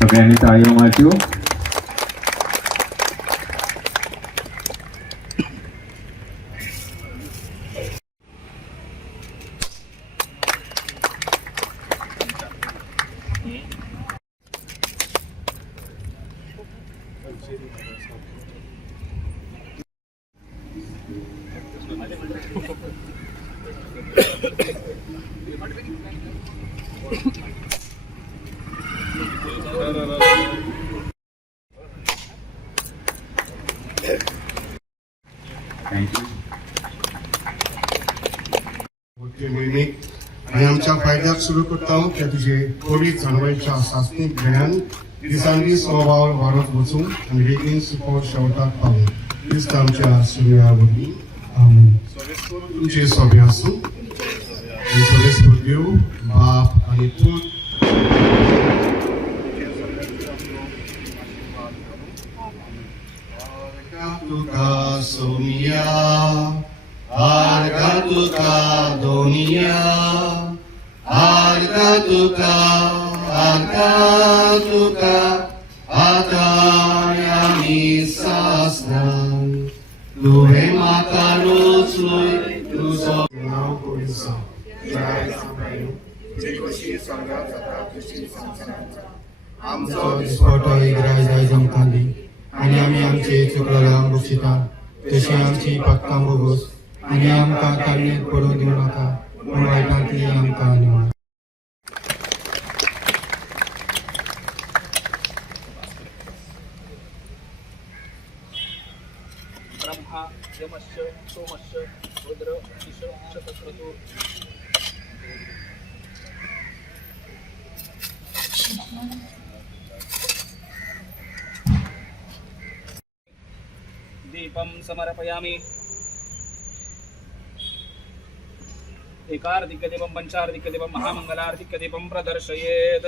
सगळ्यांनी ताळयो मारच्यो. थँक्यू. आणि आमच्या फायद्याक सुरू करता त्या तुझे कोविड जाणवायच्या चाचणीक वेळान दिसांनी स्वभाव वाडत वचून आणि बेगीन सुखो शेवटाक पावूं दिसता आमच्या सुर्या वरवीं. तुमचे सोबे आसूं आनी सगळे देव बाप आनी पूत तुका सोनिया आर्गा तुका दोनिया आर्गा तुका आता आमी सासनान तुवें म्हाका रोचलोय तुजो नांव कोणीसा जाय सांबाळूं जे कशी सांगा जाता तशी संसारांचा आमचो दिसपटो इगराय जाय जमताली आणि आमी आमचे चुकलांक बक्षिता तशी आमची पक्कां बोगोस आणि आमकां काडणेक पडूं दिवं नाका पूण वायटांतली आमकां निवार. ब्रह्मा यमश्च सोमश्च रुद्र ईश शतक्रतु दीपं समर्पयामि. एकार्धिकदीपं पंचार्धिकदीपं महामंगलार्धिकदीपं प्रदर्शयेत्.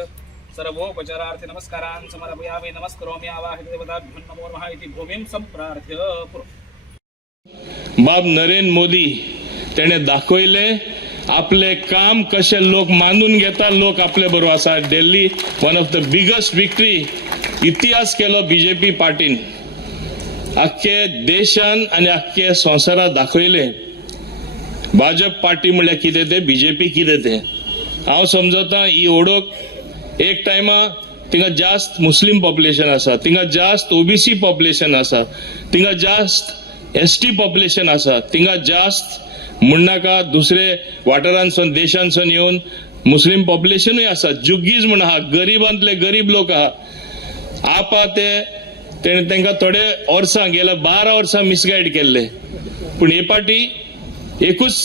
सर्वोपचारार्थे नमस्कारान् समर्पयामि. नमस्करोमि आवाहित देवताभ्यो नमो नमः इति भूमिं संप्रार्थ्य. बाब नरेंद्र मोदी तेने दाखवले आपले काम कसे लोक मानून घेता, लोक आपले बरोबर आसा. Delhi one of the biggest victory इतिहास केलो बीजेपी पार्टीन. अख्खे देशान आणि अख्खे संवसारात दाखवले भाजप पार्टी म्हळ्यार कितें ते, बीजेपी कितें ते. हांव समजता ही ओळख एक टायमा तिंगा जास्त मुस्लिम पॉप्युलेशन आसा, तिंगा जास्त ओबीसी पॉप्युलेशन आसा, तिंगा जास्त एसटी पॉप्युलेशन आसा, तिंगा जास्त म्हणनाका दुसरे वाठारांसून देशांसून येवन मुस्लिम पॉप्युलेशनूय आसा. जुग्गीज म्हण आहा, गरीबांतले गरीब लोक आहा. आपा तेणे तांकां थोडे वर्सां गेल्या 12 वर्सां मिसगायड केल्ले. पूण हे पाटी एकूच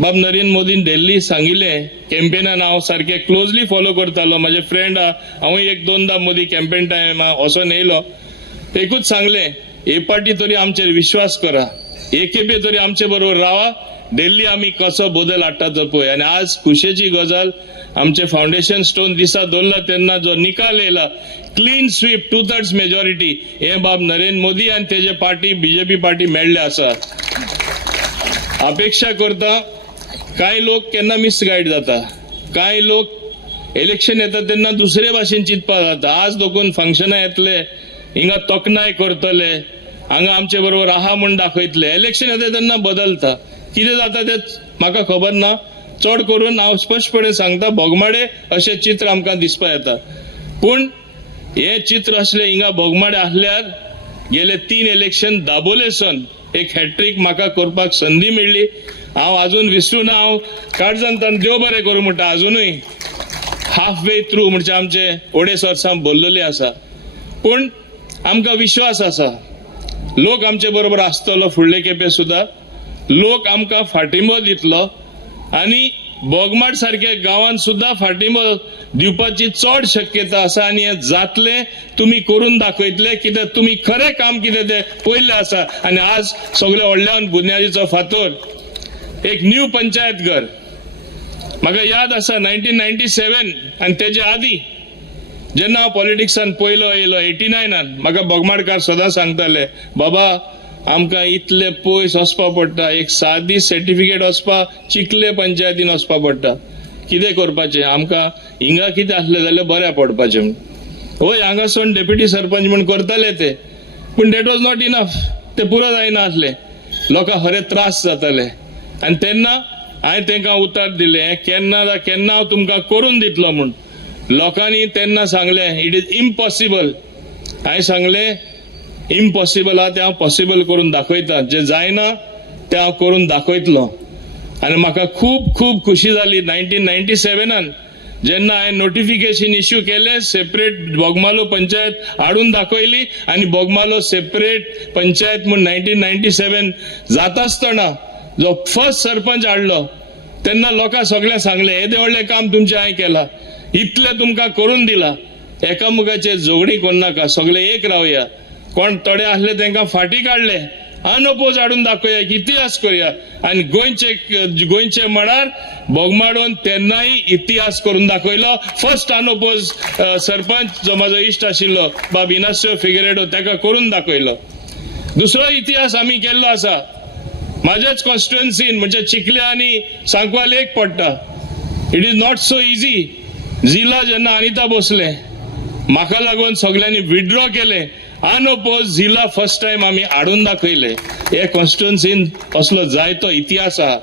बाब नरेंद्र मोदीन दिल्ली सांगिल्लें कॅम्पेनान. हांव सारकें क्लोजली फॉलो करतालो, म्हाजे फ्रेंड आहा, हांवूय एक दोनदा मोदी कॅम्पेन टायमा वचोन येयलो. एकूच सांगलें हे पाटी तरी आमचेर विश्वास करा, एक खेपे तरी आमचे बरोबर रावा, दिल्ली आमी कसो बदल हाडटा तो पळय. आनी आज खुशेची गजाल, आमचे फाउंडेशन स्टोन दिसा दवरला तेन्ना जो निकाल येयला क्लीन स्वीप 2/3 मेजॉरिटी हे बाब नरेंद्र मोदी आनी तेजे पार्टी बीजेपी पार्टी मेळ्ळे आसा. अपेक्षा करता कांय लोक केन्ना मिसगायड जाता, कांय लोक इलेक्शन येता तेन्ना दुसरे भाशेन चिंतपा जाता. आज देखून फंक्शनां येतले, हिंगा तोखणाय करतले, हांगा आमचे बरोबर आहा म्हूण दाखयतले. इलेक्शन येता तेन्ना बदलता. कितें जाता तें म्हाका खबर ना. चड करून हांव स्पश्टपणे सांगता, बोगमाडे अशें चित्र आमकां दिसपा येता. पूण हे चित्र असले हिंगा बोगमाडे आसल्यार गेले 3 इलेक्शन दाबोलेसून एक हॅट्रिक म्हाका करपाक संदी मेळ्ळी. हांव अजून विसरूना. हांव काळजांतल्यान देव बरें करूं म्हणटा. अजुनूय हाफ वे थ्रू म्हणजे आमचे 2.5 वर्सां भरलेली आसा. पूण आमकां विश्वास आसा लोक आमचे बरोबर आसतलो. फुडले खेपे सुद्धा लोक आमकां फाटिंबो दितलो आनी बोगमाड सारख्या गांवांत सुद्धा फाटिंबो दिवपाची चड शक्यता आसा. आनी हे जातले, तुमी करून दाखयतले, कित्याक तुमी खरें काम कितें तें पयल्लें आसा. आनी आज सगळे व्हडल्यान बुन्यादीचो फातर एक न्यू पंचायत घर म्हाका याद आसा 1997 आनी तेजे आदी जेन्ना हांव पॉलिटिक्सान पयलो येयलो 89 म्हाका बोगमाडकार सदां सांगताले, बाबा आमकां इतले पयस वचपा पडटा, एक सादी सर्टिफिकेट वचपा चिखले पंचायतीन वचपा पडटा, कितें करपाचें, आमकां हिंगा कितें आसलें जाल्यार बऱ्या पडपाचें. होय हांगासून डेप्युटी सरपंच म्हूण करताले ते, पूण डेट वॉज नॉट इनफ. ते पुरो जायना आसले, लोकांक खरे त्रास जाताले. आनी तेन्ना हांवें तांकां उतर दिलें, केन्ना हांव तुमकां करून दितलो म्हूण. लोकांनी तेन्ना सांगलें इट इज इम्पॉसिबल. हांवें सांगलें इम्पॉसिबल आहा तें हांव पॉसिबल करून दाखयता, जें जायना तें हांव करून दाखयतलो. आनी म्हाका खूब खूब खुशी जाली 1997 जेन्ना हांवें नोटिफिकेशन इश्यू केलें, सेपरेट बोगमालो पंचायत हाडून दाखयली आनी बोगमालो सेपरेट पंचायत म्हूण 1997 जाता आसतना जो फर्स्ट सरपंच हाडलो तेन्ना लोकां सगळ्यांक सांगलें येदें व्हडलें काम तुमचें हांवें केलां, इतलें तुमकां करून दिलां. एकामेकाचेर झगडी करनाका, सगळे एक रावया. कोण थोडे आसले तांकां फाटीं काडले, अनओपोज हाडून दाखोवया, इतिहास करूया. आनी गोंयचे मळार बोगमाडोन तेन्नाय इतिहास करून दाखयलो. फर्स्ट अनओपोज सरपंच जो म्हाजो इश्ट आशिल्लो बाब इनासियो फिगरेडो ताका करून दाखयलो. दुसरो इतिहास आमी केल्लो आसा म्हाज्याच कॉन्स्टिट्युएन्सीन, म्हणजे चिखले आनी सांकवाल एक पडटा. It is not so easy. जिला जेन्ना अनिता भोसले म्हाका लागून सगळ्यांनी विड्रॉ केले, अनओपोज जिला फर्स्ट टाइम आमी हाडून दाखयले. हे कॉन्स्टिट्युएन्सीन असलो जायतो इतिहास आहा.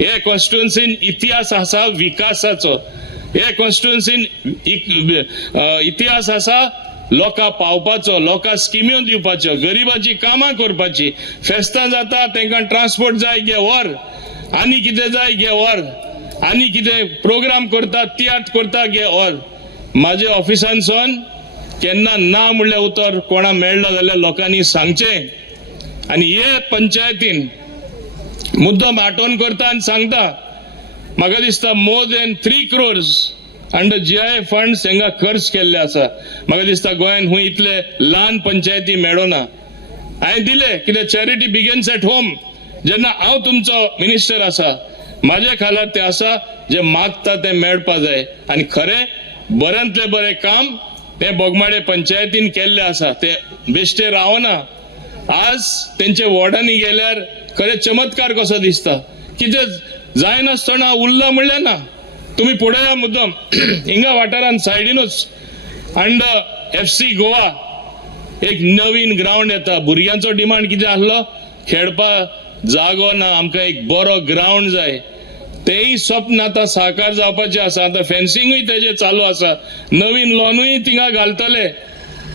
हे कॉन्स्टिट्युएन्सीन इतिहास आसा विकासाचो. हे कॉन्स्टिट्युएन्सीन इतिहास आसा लोकां पावपाचो, लोकां स्किम्यो दिवपाच्यो, गरिबाची कामां करपाची. फेस्तां जाता तांकां ट्रान्सपोर्ट जाय गे व्हर, आनी कितें जाय गे व्हर, आनी कितें प्रोग्राम करता तियात्र करता गे व्हर. म्हाजे ऑफिसांतसून केन्ना ना म्हणलें उतर कोणा मेळ्ळो जाल्यार लोकांनी सांगचें. आनी हे पंचायतीन मुद्दम आठवण करता आनी सांगता, म्हाका दिसता more than 3 crores under GI funds हांगा खर्च केल्ले आसा. म्हाका दिसता गोंयान हूंय इतले ल्हान पंचायती मेळोना. हांवें दिले कित्याक चॅरिटी बिगिन्स एट होम. जेन्ना हांव तुमचो मिनिस्टर आसा म्हाज्या खाला तें आसा जे मागता तें मेळपा जाय. आनी खरें बऱ्यांतलें बरें काम तें बोगमाडे पंचायतीन केल्लें आसा, तें बेश्टे रावना. आज तेंचे वॉर्डांनी गेल्यार खरें चमत्कार कसो दिसता. कितें जायनासतना उरला म्हणलें ना. तुम्ही पुढे या मुद्दम हिंगा वाठारान सायडीनूच अंडर FC गोवा एक नवीन ग्राउंड येता. भुरग्यांचो डिमांड कितें आसलो, खेळपा जागो ना, आमकां एक बरो ग्राउंड जाय. तेय स्वप्न आता साकार जावपाचे आसा. आता फेन्सिंगूय तेजे चालू आसा, नवीन लॉनूय थिंगा घालतले,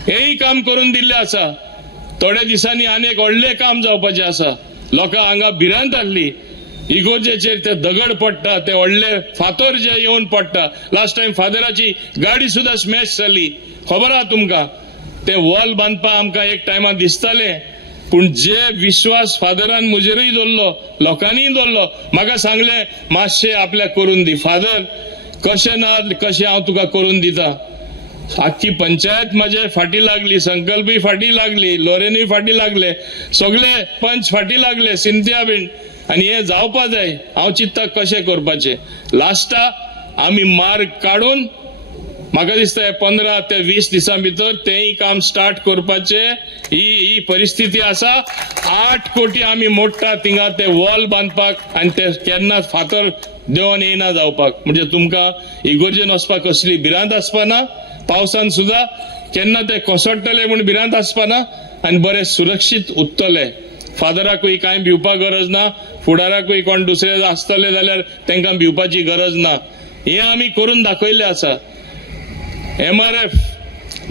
हेय काम करून दिल्ले आसा. थोड्या दिसांनी आनीक व्हडलें काम जावपाचें आसा. लोकां हांगा भिरांत आहली, इगोर्जेचेर ते दगड पडटा, ते व्हडले फातर जे येवन पडटा. लास्ट टाइम फादराची गाडी सुद्धा स्मॅश जाली, खबर आहा तुमकां. ते वॉल बांदपा आमकां एक टायमार दिसतालें, पूण जे विश्वास फादरान मुजेरूय दवरलो, लोकांनीय दवरलो. म्हाका सांगलें मातशें आपल्याक करून दी. फादर कशें ना कशें हांव तुका करून दिता. आख्खी पंचायत म्हाजे फाटी लागली, संकल्पूय फाटी लागली, लोरेनूय फाटी लागले, सगळे पंच फाटी लागले, सिंथिया बीन. आनी हे जावपा जाय. हांव चिंतता कशें करपाचें. लास्टा आमी मार्ग काडून म्हाका दिसता 15 ते 20 दिसां भितर तेंय काम स्टार्ट करपाचें. ही परिस्थिती आसा. 8 कोटी आमी मोडटा थिंगा ते वॉल बांदपाक, आनी ते केन्ना फातर देंवन येना जावपाक. म्हणजे तुमकां इगोर्जेन वचपाक कसली भिरांत आसपाना, पावसान सुद्धा केन्ना ते कोसळटले म्हूण भिरांत आसपाना, आनी बरें सुरक्षीत उरतले. फादराकूय कांय भिवपाक गरज ना, फुडाराकूय कोण दुसरे आसतले जाल्यार तांकां भिवपाची गरज ना. हें आमी करून दाखयल्लें आसा. MRF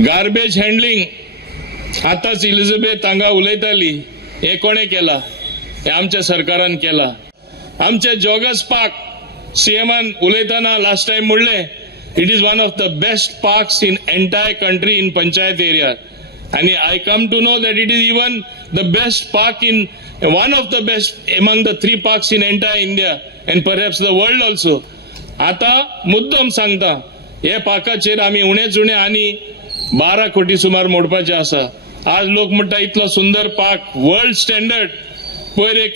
गार्बेज हँडलिंग आतांच इलिझाबेथ हांगा उलयताली, हे कोणें केला? हे आमच्या सरकारान केला. आमचे जॉगर्स पार्क CMान उलयतना लास्ट टायम म्हणलें it is one of the best parks in entire country in panchayat area. And I come to know that it is even the best park in one of the best among the 3 parks in entire India and perhaps the world also. आता मुद्दम सांगता, हे पार्काचेर आमी उणेच उणे आनी 12 कोटी सुमार मोडपाचे आसा. आज लोक म्हणटा इतलो सुंदर पार्क, वर्ल्ड स्टँडर्ड. पयर एक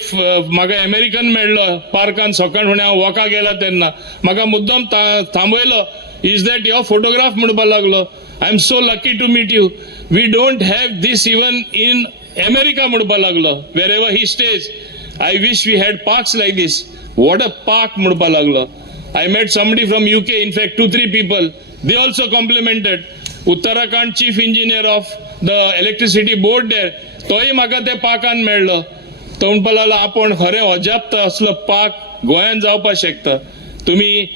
म्हाका अमेरिकन मेळ्ळो पार्कान सकाळ फुडें हांव वॉका गेला तेन्ना. म्हाका मुद्दम थांबयलो, इज दॅट युअर फोटोग्राफ म्हणपाक लागलो. I am so lucky to meet you. We don't have this even in America म्हणपाक लागलो. Wherever he stays, I wish we had parks like this. What a park म्हणपाक लागलो. I met somebody from UK, in fact 2-3 people. They also complimented. Uttarakhand chief engineer of the electricity board there तोय म्हाका ते पाकान मेळ्ळो. तो म्हणपाक लागलो आपण खरें अजाप्त असलो पाक गोंयांत जावपाक शकता. तुम्ही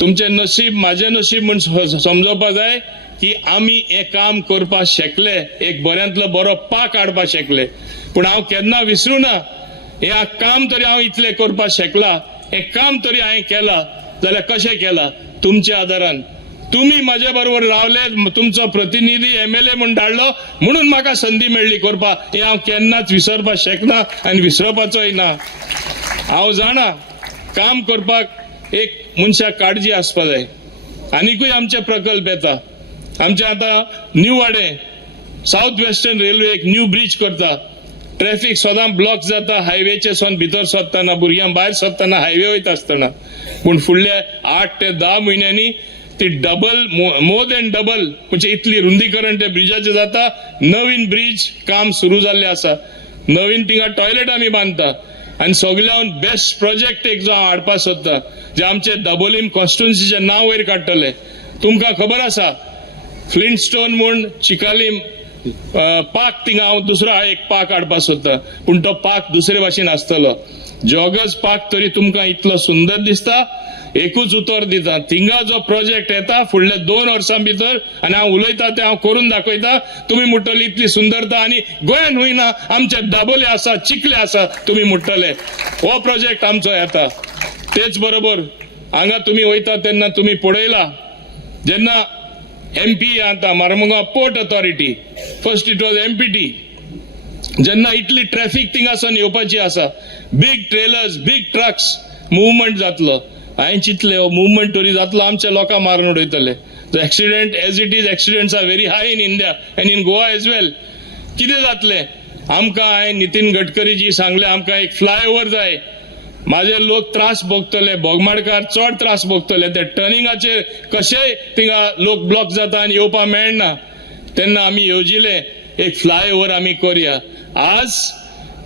तुमचे नशीब माझे नशीब म्हणून समजोवपाक जाय की आमी हे काम करपाक शकले, एक बऱ्यांतलो बरो पाक हाडपाक शकले. पूण हांव केन्ना विसरूं ना, हे काम तरी हांव इतलें करपाक शकला, हे काम तरी हांवें केलां जाल्यार कशें केलां? तुमच्या आदारान. तुम्ही माझ्या बरोबर रावले, तुमचो प्रतिनिधी MLA म्हणून धाडलो म्हणून म्हाका संधी मेळ्ळी करपाक. हे हांव केन्नाच विसरपाक शकना आनी विसरपाचोय ना. हांव जाणा काम करपाक एक मनशाक काळजी आसपा जाय. आनीकूय आमचे प्रकल्प येता. आमचे आता न्यू वाडे साउथ वेस्टर्न रेल्वे एक न्यू ब्रिज करता. ट्रॅफिक सदां ब्लॉक जाता हायवेचे सोन भितर सरतना, भुरग्यां भायर सरतना, हायवे वयता आसतना. पूण फुडल्या 8 ते 10 म्हयन्यांनी ती डबल, मोर दॅन डबल म्हणजे इतली रुंदीकरण त्या ब्रिजाचे जाता. नवीन ब्रिज काम सुरू जाल्ले आसा. नवीन थिंगा टॉयलेट आमी बांदता आनी सगळ्यान बेस्ट प्रोजेक्ट एक जो हांव हाडपाक सोदता, जे आमचे दाबोलीम कॉन्स्टिट्युन्सीचे नांव वयर काडटले. तुमकां खबर आसा फ्लिंटस्टोन म्हूण चिकालीम पाक थिंगा हांव दुसरो एक पाक हाडपाक सोदता. पूण तो पाक दुसरे भाशेन आसतलो. जॉगर्स पाक तरी तुमकां इतलो सुंदर दिसता. एकूच उतर दिता, थिंगा जो प्रोजेक्ट येता फुडल्या 2 वर्सां भितर आनी हांव उलयता ते हांव करून दाखयता. तुमी म्हणटली इतली सुंदरता आनी गोंयान हुयना, आमचे दाबोले आसा, चिखले आसा, तुमी म्हणटले हो प्रोजेक्ट आमचो येता. तेच बरोबर हांगा तुमी वयता तेन्ना तुमी पळयला जेन्ना MP आता Mormugao port authority, first it was MPT, जेन्ना इतली ट्रॅफिक थिंगासान येवपाची आसा, big trailers, big trucks movement जातलो. हांवें चिंतलें हो मुवमेंट तरी जातलो, आमचे लोकां मारून उडयतले. Accident as it is, accidents are very high in India and in Goa as well. कितें जातलें? आमकां हांवें नितीन गडकरी जी सांगलें आमकां एक फ्लायओव्हर जाय. माझे लोक त्रास भोगतले, बोगमाडकार चड त्रास भोगतले. ते टर्निंगाचेर कशेय थिंगा लोक ब्लॉक जाता आनी येवपाक मेळना. तेन्ना आमी येवजिले एक फ्लायओव्हर आमी करुया. आज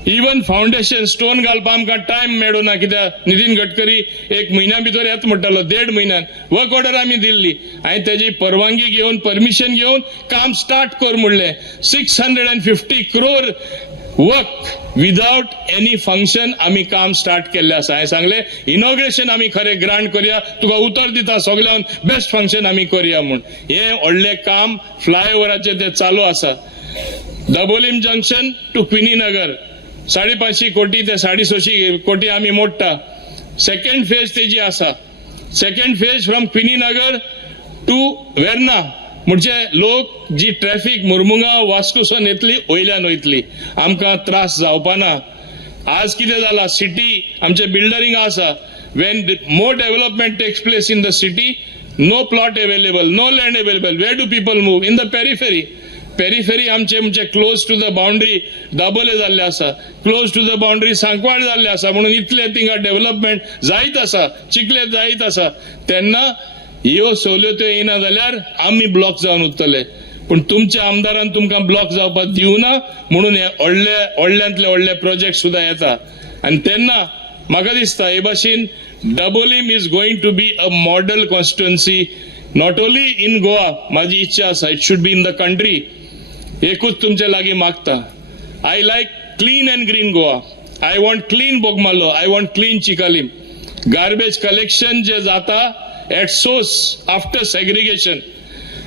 इवन फाउंडेशन स्टोन घालपाक आमकां टायम मेळ्ळो ना, कित्याक नितीन गडकरी 1 म्हयन्या भितर येता म्हणटालो, 1.5 म्हयन्यान वर्क ऑर्डर आमी दिल्ली. हांवें तेजी परवानगी घेवन, परमिशन घेवन काम स्टार्ट कर म्हणलें. 650 crore work without any function आमी काम स्टार्ट केल्लें आसा. हांवें सांगलें इनॉग्रेशन आमी खरें ग्रांट करुया, तुका उतर दिता सगळ्यान बेस्ट फंक्शन आमी करुया म्हूण. हें व्हडलें काम फ्लायओव्हराचेर ते चालू आसा. दाबोलीम जंक्शन टू क्विनी नगर 550 कोटी ते 650 कोटी आमी मोडटा. सेकंड फेज तेजी आसा. Second phase from Queeney Nagar to Verna, म्हणजे लोक जी ट्रॅफिक मुर्मुगांव वास्कोसून येतली वयल्यान वयतली, आमकां त्रास जावपा ना. आज कितें जाला, सिटी आमचे बिल्डरिंग आसा. When more development takes place in the city, no plot available, no land available. Where do people move? In the periphery. Periphery आमचे म्हणजे close to the boundary Dabolim जाल्ले आसा, close to the boundary Sancoale जाल्ले आसा. म्हणून इतले थिंगा डेव्हलपमेंट जायत आसा, चिखले जायत आसा. तेन्ना ह्यो सवलत्यो येना जाल्यार आमी ब्लॉक जावन उरतले. पूण तुमच्या आमदारान तुमकां ब्लॉक जावपाक दिवना म्हणून हे व्हडल्यांतले व्हडले प्रोजेक्ट सुद्दां येता. आनी तेन्ना म्हाका दिसता हे भाशेन Dabolim is going to be a model constituency, not only in Goa. म्हाजी इच्छा आसा it should be in the country. एकूच तुमचे लागीं मागता. I like clean and green Goa. I want clean Bogmalo, I want clean Chicalim. Garbage collection जे जाता at source after segregation,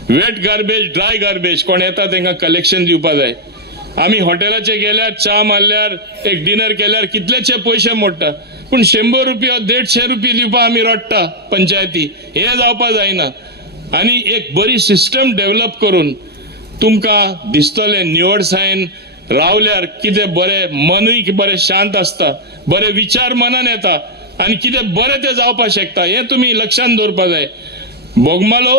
wet garbage, dry garbage कोण येता तांकां कलेक्शन दिवपा जाय. आमी हॉटेलाचे गेल्यार च्या मारल्यार एक डिनर केल्यार कितलेशे पयशे मोडटा, पूण 100 रुपया 150 रुपया दिवपा आमी रडटा पंचायती. हे जावपा जायना. आनी एक बरी सिस्टम डेव्हलप करून तुमकां दिसतलें निवडसायेन रावल्यार कितें बरें, मनूय बरें शांत आसता, बरे विचार मनान येता आनी कितें बरें तें जावपाक शकता. हें तुमी लक्षांत दवरपा जाय. Bogmalo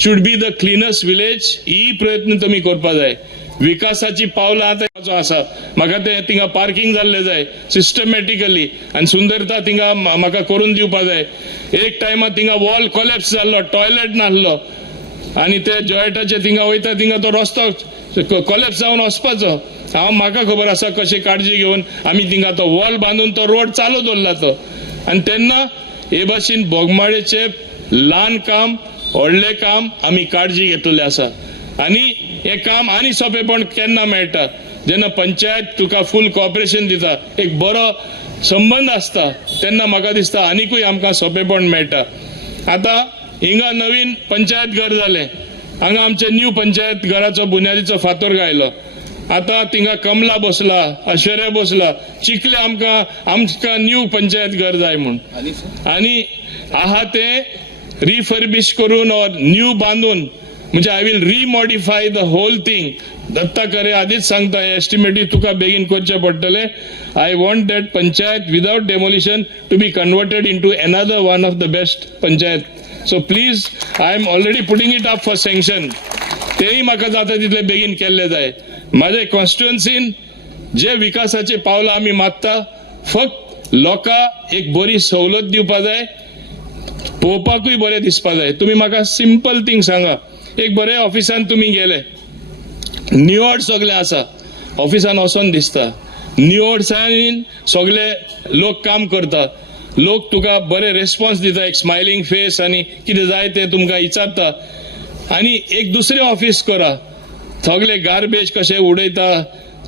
should be the cleanest village. ही प्रयत्न तुमी करपा जाय. विकासाची पावलां आतां आसा. म्हाका ते थिंगा पार्किंग जाल्ले जाय सिस्टमॅटिकली आनी सुंदरता थिंगा म्हाका करून दिवपा जाय. एक टायमार थिंगा वॉल कोलॅप्स जाल्लो, टॉयलेट नासलो आनी ते जॉयटाचे थिंगा वयता थिंगा तो रस्तो कोलॅप्स जावन वचपाचो. म्हाका खबर आसा कशी काळजी घेवन आमी थिंगा तो वॉल बांदून तो रोड चालू दवरला तो. आनी तेन्ना हे भाशेन बोगमाळेचे ल्हान काम व्हडले काम आमी काळजी घेतले आसा आणि हे काम आनी सोपेपण केन्ना मेळटा जेन्ना पंचायत तुका फुल कॉपरेशन दिता एक बरो संबंध असता तेन्ना म्हाका दिसता आनीकूय आमकां सोपेपण मेळटा. आता हिंगा नवीन पंचायत घर जाले हांगा आमचे न्यू पंचायत घराचो बुन्यादीचो फातर गायलो. आता तिंगा कमला बसला ऐश्वर्या बसला चिकले आमकां न्यू पंचायत घर जाय म्हूण आणि आहा ते रिफर्बिश करून और न्यू बांधून म्हणजे I will remodify the whole thing. Datta करे आधीच सांगता एस्टिमेटी तुका बेगीन करचे पडटले. I want that panchayat without demolition to be converted in to another one of the best panchayat. So please I am already putting it up for sanction. तेही म्हाका जाता तितले बेगीन केल्ले जाय. माझ्या कॉन्स्टिट्युएन्सीन जे विकासाचे पावलां आमी मागता फक्त लोकांक एक बरी सवलत दिवपा जाय पळोवपाकूय बरें दिसपा जाय. तुम्ही म्हाका सिंपल थिंग सांगा. एक बरे ऑफिसान तुम्ही गेले निवड सगळे आसा ऑफिसान वचोन दिसता निवडसांनी सगळे लोक काम करता लोक तुका बरे रेस्पॉन्स दिता एक स्मायलिंग फेस आणि कितें जाय ते तुमकां विचारता. आणि एक दुसरे ऑफिस करा सगळे गार्बेज कशे उडयता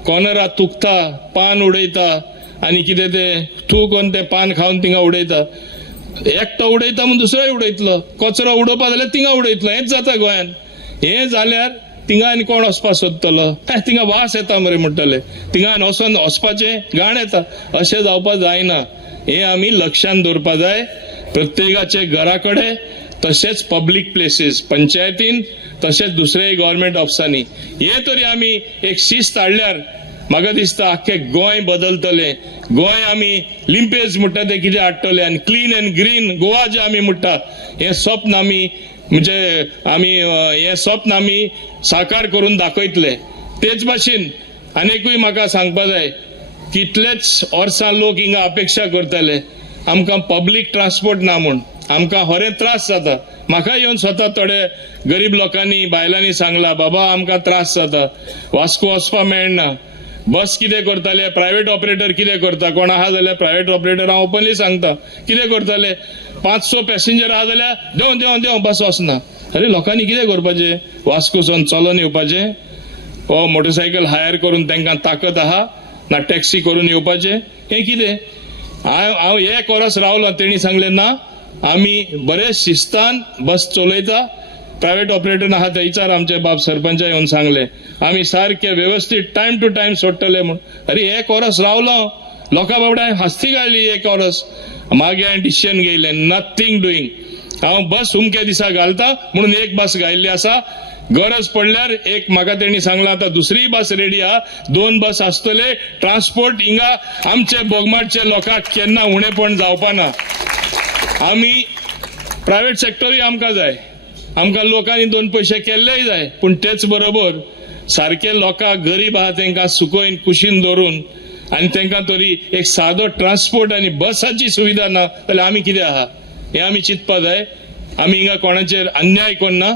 कॉर्नरात तुकता पान उडयता आणि कितें ते थूकून ते पान खावन थिंगा उडयता. एकटो उडयता म्हणून दुसरोय उडयतलो कचरो उडोवपा जाल्यार थिंगा उडयतलो. हेंच जाता गोंयान. हे जाल्यार थिंगा आनी कोण वचपा सोदतलो थिंगा वास येता मरे म्हणटले थिंगा वचोन वचपाचें घाण येता. अशें जावपा जायना. हे आमी लक्षांत दवरपा जाय प्रत्येकाचे घरा कडेन तशेंच पब्लीक प्लेसीस पंचायतीन तशेंच दुसऱ्याय गव्हर्मेंट ऑफिसांनी हे तरी आमी एक शिस्त हाडल्यार म्हाका दिसता आख्खे गोंय बदलतले. गोंय आमी लिंपेज म्हणटा ते कितें हाडटले आनी क्लीन अँड ग्रीन गोवा जे आमी म्हणटा हे स्वप्न आमी म्हणजे आमी हे स्वप्न आमी साकार करून दाखयतले. तेच भाशेन आनीकूय म्हाका सांगपा जाय कितलेच वर्सां लोक हिंगा अपेक्षा करतले आमकां पब्लीक ट्रान्सपोर्ट ना म्हूण आमकां खरें त्रास जाता. म्हाका येवन स्वता थोडे गरीब लोकांनी बायलांनी सांगला बाबा आमकां त्रास जाता वास्को वचपा मेळना. बस कितें करताले प्रायव्हेट ऑपरेटर कितें करता कोण आहा जाल्यार प्रायव्हेट ऑपरेटर हांव ओपनली सांगता कितें करताले 500 पॅसेंजर आहा जाल्यार देंव बस वचना. अरे लोकांनी कितें करपाचें वास्कोसून चलोन येवपाचें हो मोटरसायकल हायर करून तांकां ताकद आहा ना टॅक्सी करून येवपाचें हें कितें. हांव एक वरस रावलो तेणी सांगलें ना आमी बरे शिस्तान बस चलयता प्रायव्हेट ऑपरेटर आहा ते विचार आमचे बाब सरपंचा येवन सांगले आमी सारखे व्यवस्थित टायम टू टायम सोडटले म्हूण. अरे एक वरस रावलो लोकां बाबड्या हस्ती घाली एक वरस मागीर हांवें डिसिजन घेयलें नथींग डुईंग. हांव बस उमके दिसा घालता म्हणून एक बस घायल्ली आसा गरज पडल्यार एक म्हाका तेणी सांगलां आतां दुसरी बस रेडी आहा 2 बस आसतले. ट्रान्सपोर्ट हिंगा आमचे बोगमाटचे लोकांक केन्ना उणेपण जावपा ना. आमी प्रायव्हेट सेक्टरूय आमकां जाय आमकां लोकांनी 2 पयशे केल्लेय जाय पूण तेच बरोबर सारखे लोकांक गरीब आहा तांकां सुकयन कुशीन दवरून आनी तांकां तरी एक सादो ट्रान्सपोर्ट आनी बसाची सुविधा ना जाल्यार आमी कितें आहा हें आमी चिंतपा जाय. आमी हिंगा कोणाचेर अन्याय करना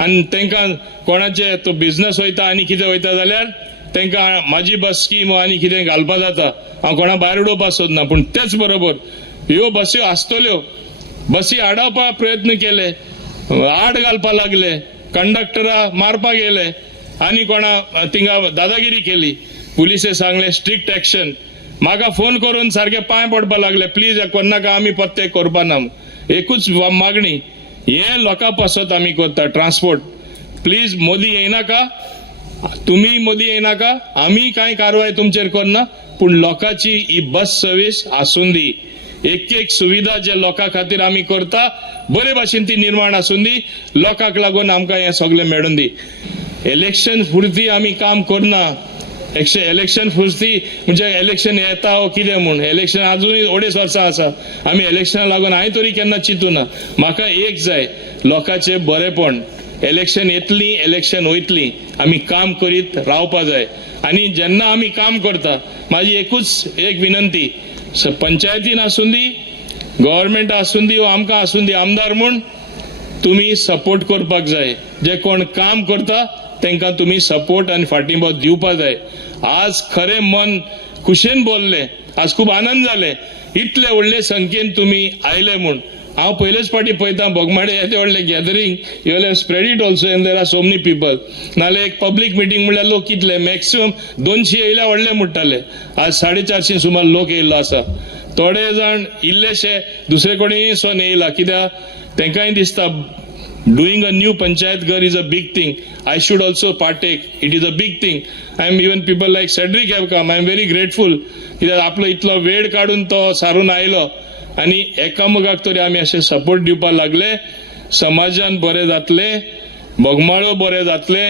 आनी तांकां कोणाचे तो बिझनस वयता आनी कितें वयता जाल्यार तांकां म्हाजी बस स्कीम आनी कितें घालपा जाता हांव कोणा भायर उडोवपा सोदना. पूण तेच बरोबर ह्यो बसी आसतल्यो बसी आडावपा प्रयत्न केले आड घालपा लागले कंडक्टरा मारपा गेले आनी कोणा थिंगा दादागिरी केली. पुलिसे सांगले स्ट्रिक्ट एक्शन. म्हाका फोन करून सारखे पांय पडपा लागले प्लीज कोन्नाका आमी पत्ते करपा ना. एकूच मागणी हे लोकां पासत आमी करता ट्रान्सपोर्ट. प्लीज मोदी येयनाका तुम्ही मोदी येयनाका आमी कांय कारवाय तुमचेर करना पूण लोकांची ही बस सर्वीस आसून दी. एक सुविधा जे लोकां खातीर आमी करता बरे भाशेन ती निर्माण आसून दी लोकांक लागून आमकां हें सगळें मेळून दी. इलेक्शन पुरती आमी काम करना. इलेक्शन पुरती म्हणजे इलेक्शन येता ओ कितें म्हूण इलेक्शन आजुनूय 2.5 वर्सां आसा आमी इलेक्शना लागून हांवें तरी केन्ना चिंतूना. म्हाका एक जाय लोकांचें बरेपण. इलेक्शन येतली इलेक्शन वयतली आमी काम करीत रावपा जाय. आनी जेन्ना आमी काम करता म्हाजी एकूच एक विनंती पंचायतीन आसून दी गव्हर्मेंट आसून दी वा आमकां आसून दी आमदार म्हूण तुमी सपोर्ट करपाक जाय. जे कोण काम करता तांकां तुमी सपोर्ट आनी फाटींबो दिवपा जाय. आज खरें मन खुशेन बोलले आज खूब आनंद जाले इतले व्हडले संख्येन तुमी आयले म्हूण. हांव पयलेच फाटी पळयता बोगमाडे येते व्हडले gathering you have spread it also and there are so many people. नाल्यार एक पब्लीक मिटींग म्हणल्यार लोक कितले मॅक्सिमम 200 येयल्या व्हडले म्हणटाले. आज 450 सुमार लोक येयल्लो आसा. थोडे जाण इल्लेशे दुसरे कोणीय सोन येयला कित्याक तांकांय दिसता doing a new panchayat ghar is a big thing. I should also partake. It is a big thing. Even people like Cedric have come. I am very grateful. कित्याक आपलो इतलो वेळ काडून तो सारून आयलो आनी एकामेकाक तरी आमी अशें सपोर्ट दिवपाक लागले. समाजान बरें जातले, बोगमाळो बरें जातले,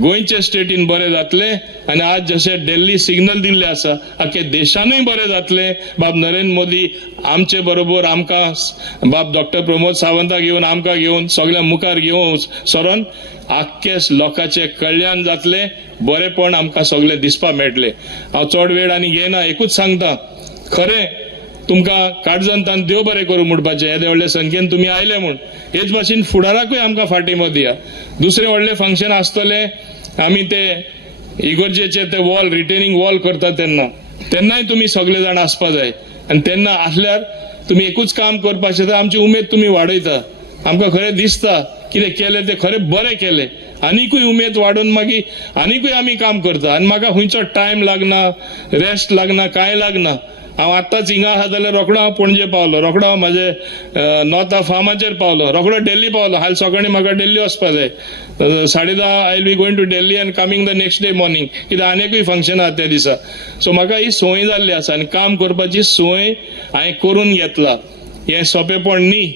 गोंयचे स्टेटीन बरें जातले आनी आज जशें दिल्ली सिग्नल दिल्ले आसा आख्खे देशानूय बरें जातले. बाब नरेंद्र मोदी आमचे बरोबर आमकां बाब डॉक्टर प्रमोद सावंताक घेवन आमकां घेवन सगळ्या मुखार घेवन सरोन आख्खे लोकांचे कल्याण जातले, बरेपण आमकां सगळे दिसपाक मेळटले. हांव चड वेळ आनी घेयना, एकूच सांगता खरें तुमकां काडजंतान देव बरें करूं म्हणपाचें. येदे व्हडले संख्येन तुमी आयले म्हूण हेच भाशेन फुडाराकूय आमकां फाटीं दिया. दुसरे व्हडले फंक्शन आसतले आमी ते इगर्जेचे ते वॉल रिटेनिंग वॉल करता तेन्नाय तुमी सगळे जाण आसपा जाय. आनी तेन्ना आसल्यार तुमी एकूच काम करपाचें तर आमची उमेद तुमी वाडयता. आमकां खरें दिसता कितें केलें तें खरें बरें केलें. आनीकूय उमेद वाडोवन मागीर आनीकूय आमी काम करता. आनी म्हाका खंयचो टायम लागना, रेस्ट लागना, कांय लागना. हांव आतांच हिंगा आहा जाल्यार रोखडो हांव पणजे पावलो, रोखडो हांव म्हाजे नॉर्थ फार्माचेर पावलो, रोखडो दिल्ली पावलो. हाल सकाळीं म्हाका दिल्ली वचपा जाय. 10:30 I will be going to Delhi and coming the next day morning कित्याक आनीकूय फंक्शन आहा त्या दिसा. सो म्हाका ही संवय जाल्ली आसा आनी काम करपाची संवय हांवें करून घेतला. हें सोंपेपण न्ही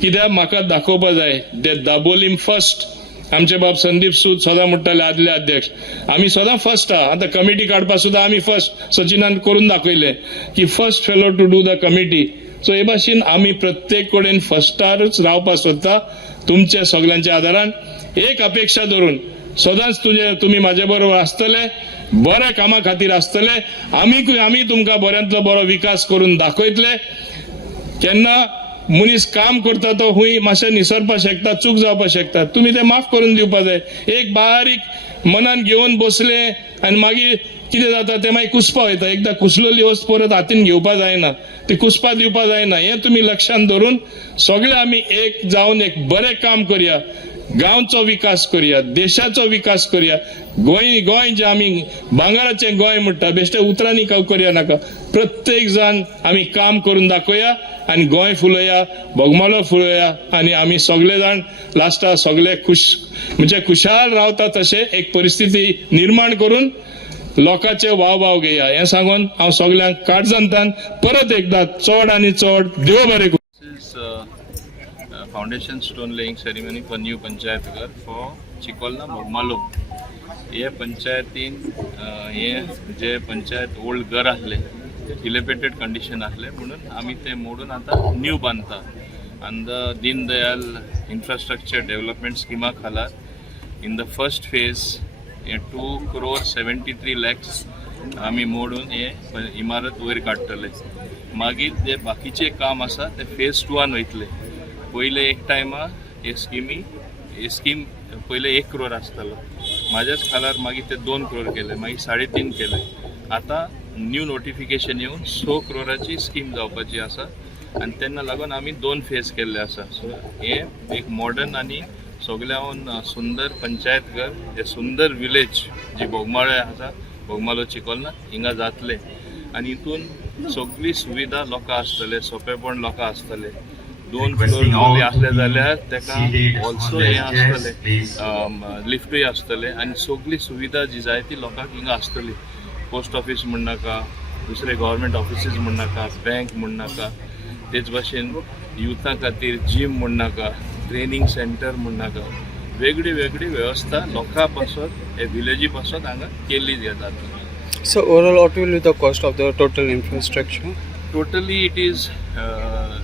कित्याक म्हाका दाखोवपा जाय दे दाबोलीम फर्स्ट. आमचे बाब संदीप सूद सदां म्हणटाले आदले अध्यक्ष आमी सदां फर्स्ट आहा. आतां कमिटी काडपा सुद्दां आमी फर्स्ट सचिनान करून दाखयले की first fellow to do the committee. So हे भाशेन आमी प्रत्येक कडेन फर्स्टारच रावपा सोदता तुमच्या सगळ्यांच्या आदारान. एक अपेक्षा धरून सदांच तुमी म्हाजे बरोबर आसतले, बऱ्या कामा खातीर आसतले. आमी तुमकां बऱ्यांतलो बरो विकास करून दाखयतले. केन्ना मनीस काम करता तो खूंय मातशें निसरपा शकता, चूक जावपा शकता, तुमी ते माफ करून दिवपा जाय. एक बारीक मनान घेवन बसले आनी मागीर कितें जाता ते मागीर कुसपा वयता. एकदां कुसलेली वस्त परत हातीन घेवपा जायना, ती कुसपा दिवपा जायना. हें तुमी लक्षांत धरून सगळे आमी एक जावन एक बरें काम करया. गांवचो विकास करया, देशाचो विकास करया. गोंय जे आमी भांगराचें गोंय म्हणटा बेश्टे उतरांनी करया नाका. प्रत्येक जाण आमी काम करून दाखोवया आनी गोंय फुलोवया, बोगमालो फुलोवया आनी आमी सगळे जाण लास्टाक सगळे म्हणजे खुशाल रावता तशें एक परिस्थिती निर्माण करून लोकांचे वाव घेया. हें सांगून हांव सगळ्यांक काडजंतान परत एकदां चड आनी चड देव बरें करूं. Foundation stone laying ceremony for new panchayat घर फॉर चिकोलना बोगमालो. हे पंचायतीन हे जे पंचायत ओल्ड घर आसले डिलेपेटेड कंडिशन आसले म्हणून आमी ते मोडून आता न्यू बांदता. आनी the Deen Dayal infrastructure development स्किमा खाला इन द फर्स्ट फेज हे 2.73 crore आमी मोडून हे इमारत वयर काडटले. मागीर जे बाकीचे काम आसा ते फेज 2 वयतले. पयले एक टायमा हे स्कीम पयले 1 crore आसतालो. म्हाज्याच खालार मागीर ते 2 crore केले, मागीर 3.5 केले. आता न्यू नोटिफिकेशन येवन 6 crore स्कीम जावपाची आसा आनी तेन्ना लागून आमी 2 फेज केल्ले आसा. सो हे एक मॉडर्न आनी सगळ्याहून सुंदर पंचायत घर हे सुंदर विलेज जी बोगमाळे आसा बोगमालो चिकोलना हिंगा जातले. आनी हितून सगळी सुविधा लोकां आसतले, सोंपेपण लोकां आसतले. 2 फ्लोर आसले जाल्यार तेका ऑल्सो हे आसतले, लिफ्टूय आसतले आनी सगळी सुविधा जी जाय ती लोकांक हिंगा आसतली. पोस्ट ऑफिस म्हण नाका, दुसरे गव्हर्मेंट ऑफिसीस म्हण नाका, बँक म्हण नाका, तेच भाशेन युथा खातीर जीम म्हण नाका, ट्रेनिंग सेंटर म्हण नाका. वेगळी वेगळी वेवस्था लोकां पासत हे विलेजी पासत हांगा केल्ली जाता. So overall, what will be the cost of the total infrastructure? Totally it is,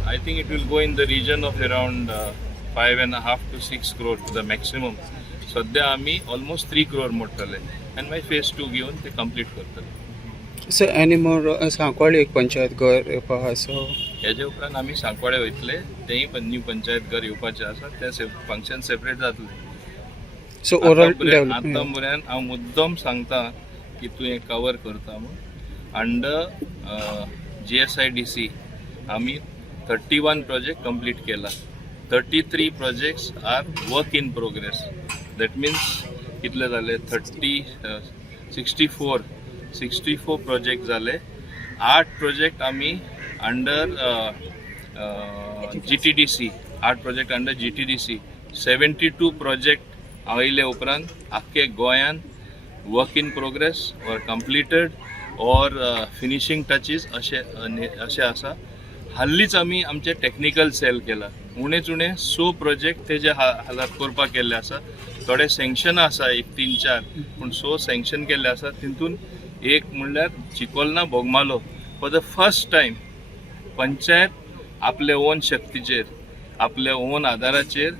I think it will go in the region of around 5.5 to 6 crore to the maximum. सध्या आमी almost 3 crore मोडटले आनी मागीर phase 2 घेवन ते complete करतले. So any more Sancoale एक पंचायत घर येवपा सो हेजे उपरांत आमी सांकवाळे वयतले, तेय न्यू पंचायत घर येवपाचें आसा, ते फंक्शन सेपरेट जातले. सो ओवरऑल आतां मेरेन हांव मुद्दम सांगता की तूं हें कवर करता म्हणून. अंडर GSIDC आमी 31 प्रोजेक्ट कंप्लीट केला. 33 projects are work in progress. That means कितले जाले 64 प्रोजेक्ट जाले. 8 प्रोजेक्ट आमी under GTDC, 8 project under GTDC. 72 project आयिल्ले उपरांत आख्खे गोंयान वर्क इन प्रोग्रेस और कंप्लीटेड और फिनिशिंग टचीस अशे आसा. हाल्लीच आमी आमचे टेक्निकल सेल केला. उणेच उणे 100 प्रोजेक्ट तेजे हालात करपाक केल्ले आसा. थोडे सँक्शन आसा 1-3-4 पूण 100 सँक्शन केल्ले आसा. तितून एक म्हणल्यार चिकोलना Bogmalo for the first time panchayat आपले ओन शक्तीचेर आपले ओन आदाराचेर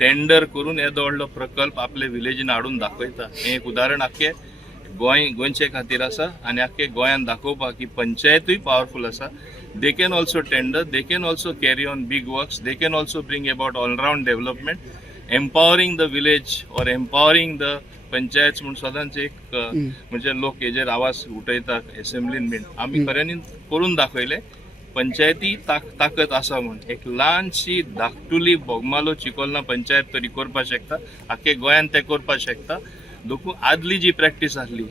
टेंडर करून येदो व्हडलो प्रकल्प आपले विलेजीन हाडून दाखयता. हें एक उदाहरण आख्खे गोंयचे खातीर आसा आनी आख्खे गोंयान दाखोवपाक की पंचायतूय पावरफूल आसा. They can also tender, they can also carry on big works, they can also bring about all round development, empowering the village और एम्पावरींग द पंचायत म्हणून सदांच एक म्हणजे लोक हेजेर आवाज उठयतात एसेंब्लीन बीन. आमी खऱ्यांनी करून दाखयले पंचायती ताकद आसा म्हणून. एक ल्हानशी धाकटुली बोगमालो चिकोलना पंचायत तरी करपाक शकता. आख्खे गोंयान ते करपाक शकता. देखून आदली जी प्रॅक्टीस आसली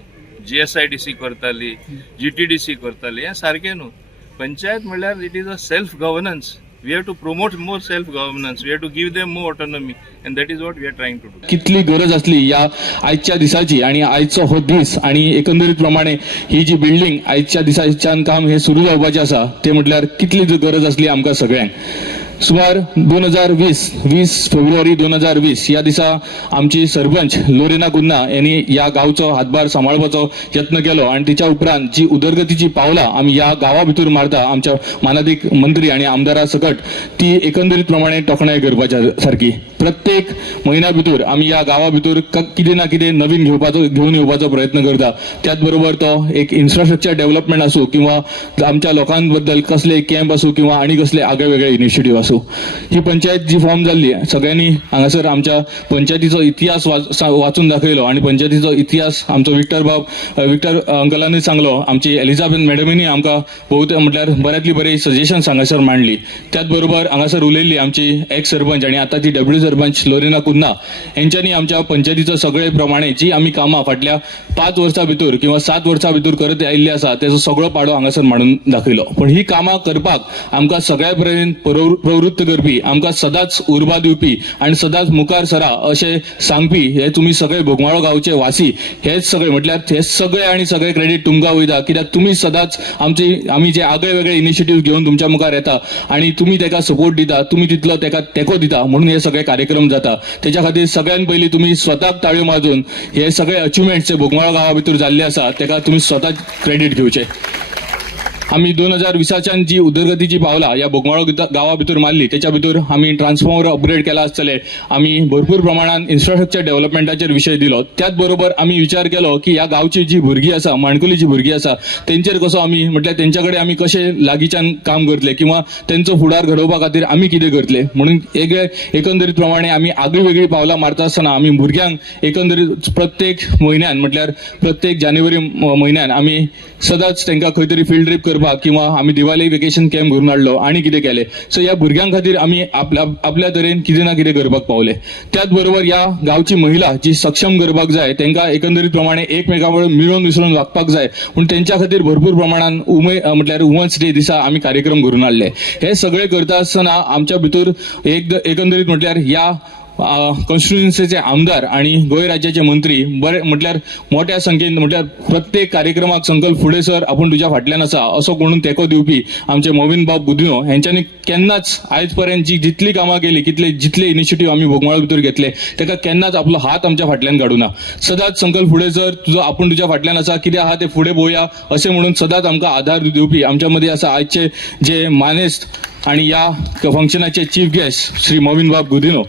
GSIDC करताली, GTDC करताली, हें सारकें न्हू. पंचायत म्हणल्यार it is a self governance. We have to promote more self governance. We have to give them more autonomy and that is what we are trying to do. कितली गरज असली या आजच्या दिसाची आणि आजचो हो दीस आणि एकंदरीत प्रमाणे ही जी बिल्डिंग आजच्या दिसाच्यान काम हे सुरू जावपाचें आसा ते म्हटल्यार कितली गरज असली आमकां सगळ्यांक. सुमार 2020 फेब्रुवारी 2020 या दिसा आमची सरपंच लोरेना गुन्ना यांनी या गावचो हातभार सांबाळपाचो यत्न केलो आणि तिच्या उपरांत जी उदरगतीची पावलां आमी या गांवा भितर मारता आमच्या मानाधिक मंत्री आणि आमदारा सकट ती एकंदरीत प्रमाणे तोखणाय करपाच्या सारखी. प्रत्येक म्हयन्या भितर आमी या गांवा भितर कितें ना कितें नवीन घेवन येवपाचो प्रयत्न करता. त्याच बरोबर तो एक इन्फ्रास्ट्रक्चर डेव्हलपमेंट आसूं किंवा आमच्या लोकां बद्दल कसले कॅम्प आसूं किंवा आनी कसले आगळे वेगळे इनिशिएटीव्ह आसूं. ही पंचायत जी फॉर्म जाल्ली सगळ्यांनी हांगासर आमच्या पंचायतीचो इतिहास वाचून दाखयलो आणि पंचायतीचो इतिहास आमचो विक्टर अंकलांनी सांगलो. आमची एलिझाबेथ मॅडमीनी आमकां बहुत म्हटल्यार बऱ्यांतली बरी सजेशन्स हांगासर मांडली. त्याच बरोबर हांगासर उलयल्ली आमची एक्स सरपंच आणि आतांची डेप्युटी सरपंच लोरेना कुन्ना यांच्यानी आमच्या पंचायतीचो सगळे प्रमाणे जी आमी कामां फाटल्या 5 वर्सां भितर किंवा 7 वर्सां भितर करत आयिल्ली आसा तेजो सगळो पाडो हांगासर मांडून दाखयलो. पण ही कामां करपाक आमकां सगळ्या पर्यंत प्रवृत्त करपी, आमकां सदांच उर्बा दिवपी आणि सदांच मुखार सरा अशें सांगपी हे तुमी सगळे बोगमाळो गांवचे वासी. हेच सगळे म्हटल्यार हे सगळे आणि सगळे क्रेडीट तुमकां वयता कित्याक तुमी सदांच आमी जे आगळे वेगळे इनिशिएटीव्ह घेवन तुमच्या मुखार येता आणि तुमी तेका सपोर्ट दिता, तुमी तितलो तेका तेंको दिता म्हणून हे सगळे कार्यक्रम जाता. तेच्या खातीर सगळ्यान पयलीं तुमी स्वताक ताळयो मारून हे सगळे अचिव्हमेंट्स जे बोगमाळो गांवा भितर जाल्ले आसा तेका तुमी स्वताच क्रेडीट घेवचे. आमी 2020च्यान जी उदरगतीची पावलां या बोगमाळो गांवा भितर मारली त्याच्या भितर आमी ट्रान्सफॉर्मर अपग्रेड केला आसतले, आमी भरपूर प्रमाणात इन्फ्रास्ट्रक्चर डेव्हलपमेंटाचेर विशय दिलो. त्याच बरोबर आमी विचार केलो की ह्या गांवची जी भुरगीं आसा, माणकुलीची भुरगीं आसा तेंचेर कसो आमी म्हटल्यार तेंच्या कडेन आमी कशें लागींच्यान काम करतले किंवा तेंचो फुडार घडोवपा खातीर आमी कितें करतले म्हणून एकंदरीत प्रमाणे आमी आगळी वेगळी पावलां मारता आसतना आमी भुरग्यांक एकंदरीत प्रत्येक म्हयन्यान म्हटल्यार प्रत्येक जानेवारी म्हयन्यान आमी सदांच तांकां खंय तरी फील्ड ट्रीप करपाक किंवा आमी दिवाळी वेकेशन कॅम्प घरून हाडलो आणि कितें केलें. सो ह्या भुरग्यां खातीर आमी आपल्या तरेन कितें ना कितें करपाक पावले. त्याच बरोबर ह्या गांवची महिला जी सक्षम करपाक जाय तांकां एकंदरीत प्रमाणे एकमेकां वांगडा मिळून मिसळून वागपाक जाय म्हणून तेंच्या खातीर भरपूर प्रमाणान म्हटल्यार वुमन्स डे दिसा आमी कार्यक्रम घरून हाडले. हे सगळे करता आसतना आमच्या भितर एकंदरीत म्हटल्यार ह्या कॉन्स्टिट्युएन्सीचे आमदार आणि गोंय राज्याचे मंत्री बरे म्हटल्यार मोठ्या संख्येन म्हटल्यार प्रत्येक कार्यक्रमाक संकल्प फुडें सर आपूण तुज्या फाटल्यान आसा असो म्हणून तेंको दिवपी आमचे मोविन बाब गुदिनो हेंच्यांनी केन्नाच आयज पर्यंत जी जितली कामां केली जितले इनिशिएटीव्ह आमी बोगमाळो भितर घेतले तेका केन्नाच आपलो हात आमच्या फाटल्यान काडूना. सदांच संकल्प फुडें सर तुजो आपूण तुज्या फाटल्यान आसा, कितें आहा ते फुडें पळोवया अशें म्हणून सदांच आमकां आधार दिवपी आमच्या मदीं आसा आयचे जे मानेस्त आणि या फंक्शनाचे चीफ गेस्ट श्री मोविन बाब गुदिनो.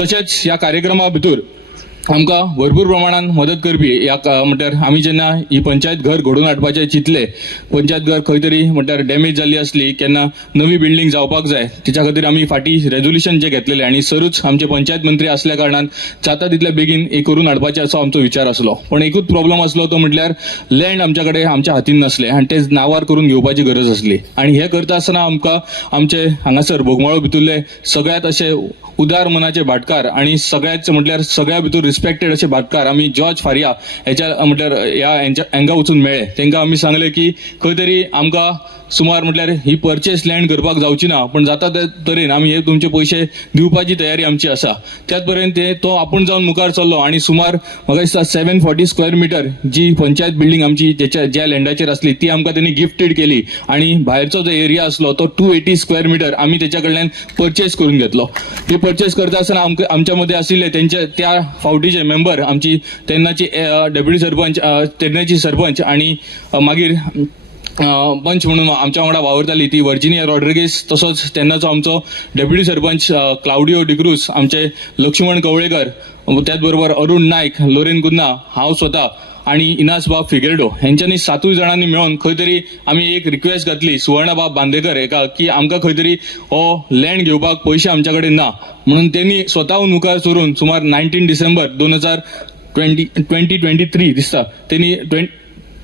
तशेंच ह्या कार्यक्रमा भितर आमकां भरपूर प्रमाणात मदत करपी म्हटल्यार आमी जेन्ना ही पंचायत घर घडोवन हाडपाचें चिंतले, पंचायत घर खंय तरी म्हटल्यार डॅमेज जाल्ली आसली, केन्ना नवी बिल्डींग जावपाक जाय, तेच्या खातीर आमी फाटीं रेजोल्युशन जे घेतलेले आनी सरूच आमचे पंचायत मंत्री आसल्या कारणान जाता तितल्या बेगीन हे करून हाडपाचें असो आमचो विचार आसलो. पण एकूच प्रॉब्लम आसलो तो म्हटल्यार लँड आमच्या कडेन आमच्या हातीन नासलें आनी ते नांवार करून घेवपाची गरज आसली. आनी हे करता आसतना आमकां आमचे हांगासर बोगमाळो भितरले सगळ्यात अशे उदार मनाचे भाटकार आणि सगळ्याच म्हटल्यार सगळ्या भितर रिस्पेक्टेड असे भाटकार आमी जॉर्ज फारिया ह्याच्या म्हटल्यार हांगा वचून मेळ्ळे. तांकां आमी सांगले की खंय तरी आमकां सुमार म्हटल्यार ही परचेस लँड करपाक जावची ना, पण जाता ते तरेन आमी हे तुमचे पयशे दिवपाची तयारी आमची आसा. त्याच पर्यंत तो आपूण जावन मुखार चल्लो आणि सुमार म्हाका दिसता 740 स्क्वेअर मिटर जी पंचायत बिल्डींग आमची ज्या लँडाचेर आसली ती आमकां त्यांनी गिफ्टेड केली आणि भायरचो जो एरिया आसलो तो 280 स्क्वेअर मिटर आमी तेच्या कडल्यान परचेस करून घेतलो. ते परचेस करता आसतना आमच्या मध्ये आशिल्ले त्या फावटीचे मेंबर आमची तेन्नाची डेप्युटी सरपंच, तेन्नाची सरपंच आणि मागीर पंच म्हणून आमच्या वांगडा वावरताली ती वर्जिनिया रॉड्रिगीस, तसोच तेन्नाचो आमचो डेप्युटी सरपंच क्लाउडियो डिक्रूज, आमचे लक्ष्मण कवळेकर, त्याच बरोबर अरुण नायक, लोरेन कुन्ना, हांव स्वता आणि इनासबाब फिगेर्डो हेंच्यांनी 7 जाणांनी मेळून खंय तरी आमी एक रिक्वेस्ट घातली सुवर्णाबाब बांदेकर हेका की आमकां खंय तरी हो लँड घेवपाक पयशे आमच्या कडेन ना म्हणून त्यांनी स्वताहून मुखार सरून सुमार 19 डिसेंबर 2023 दिसता त्यांनी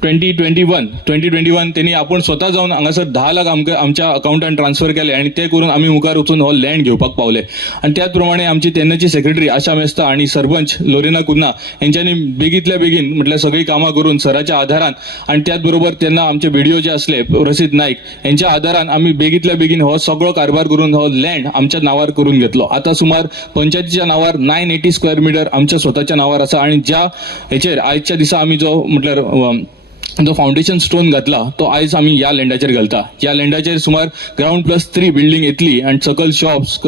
2021 त्यांनी आपण स्वतः जाऊन हांगासर 10 लाख आमच्या अकाउंटान ट्रान्सफर केले आणि ते करून आम्ही मुखार वचून हो लँड घेवपाक पावले. आणि त्याच प्रमाणे आमची तेन्नाची सेक्रेटरी आशा मेस्ता आणि सरपंच लोरेना कुन्ना यांच्यानी बेगीतल्या बेगीन म्हटल्यार सगळी कामां करून सराच्या आधारान आणि त्याच बरोबर तेन्ना आमचे व्हिडिओ जे असले रशीद नाईक यांच्या आधारान आम्ही बेगीतल्या बेगीन हो सगळो कारभार करून हो लँड आमच्या नावार करून घेतलो. आता सुमार पंचायतीच्या नावार 980 स्क्वेअर मिटर आमच्या स्वतःच्या नावार आसा आणि ज्या हेचेर आजच्या दिसा आम्ही जो म्हटल्यार जो फाउंडेशन स्टोन घातला तो आयज आम्ही या लँडाचेर घालता. या लँडाचेर सुमार ग्राउंड+3 बिल्डिंग येतली आणि सकल शॉप्स,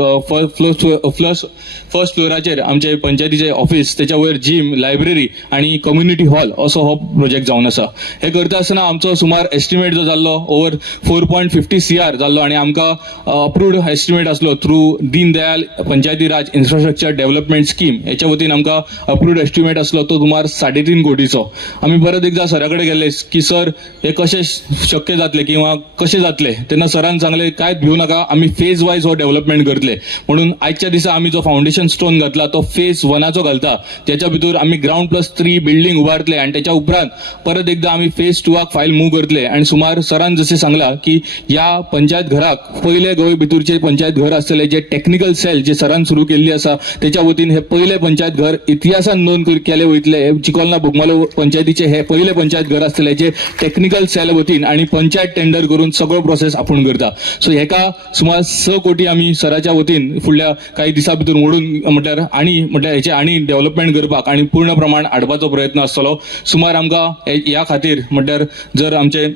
फर्स्ट फ्लोराचेर आमचे पंचायतीचे ऑफिस, त्याच्या वयर जिम, लायब्ररी आणि कम्युनिटी हॉल असो हो प्रोजेक्ट जावन आसा. हे करता आसतना आमचो सुमार एस्टिमेट जो जाल्लो ओवर 4.50 CR जाल्लो आणि आमकां अप्रूव्ड एस्टिमेट आसलो थ्रू दीन दयाल पंचायती राज इन्फ्रास्ट्रक्चर डेव्हलपमेंट स्कीम याच्या वतीन आमकां अप्रूव्ड एस्टिमेट आसलो तो सुमार 3.5 कोटीचो. आम्ही परत एकदा सरा कडेन गेले की सर हे कशे शक्य जातले किंवा कशे जातले, तेन्ना सरान सांगले काय भिवू नका, आम्ही फेज वायज हो डेव्हलपमेंट करतले. म्हणून आजच्या दिसा आम्ही जो फाउंडेशन स्टोन घातला तो फेज 1चो घालता. त्याच्या भितर आम्ही ग्राउंड+3 बिल्डिंग उबारतले आणि त्याच्या उपरांत परत एकदा आम्ही फेज 2 फायल मूव करतले. आणि सुमार सरान जसे सांगला की या पंचायत घराक पहिले गोंय भितरचे पंचायत घर आसतले जे टेक्निकल सेल जे सरान सुरू केल्ली आसा त्याच्या वतीन हे पहिले पंचायत घर इतिहासान नोंद केले वयतले. चिकोलना बोगमालो पंचायतीचे हे पहिले पंचायत घर आसतले जे टेक्निकल सेल वतीन आणि पंचायत टेंडर करून सगळो प्रोसेस आपण करता. सो हेका सुमार 6 कोटी आम्ही सराच्या वतीन फुडल्या काही दिसा भितर मोडून म्हटल्यार हेचे आणि डेव्हलपमेंट करपाक आणि पूर्ण प्रमाण हाडपाचो प्रयत्न आसतलो. सुमार आमकां ह्या खातीर म्हटल्यार जर आमचे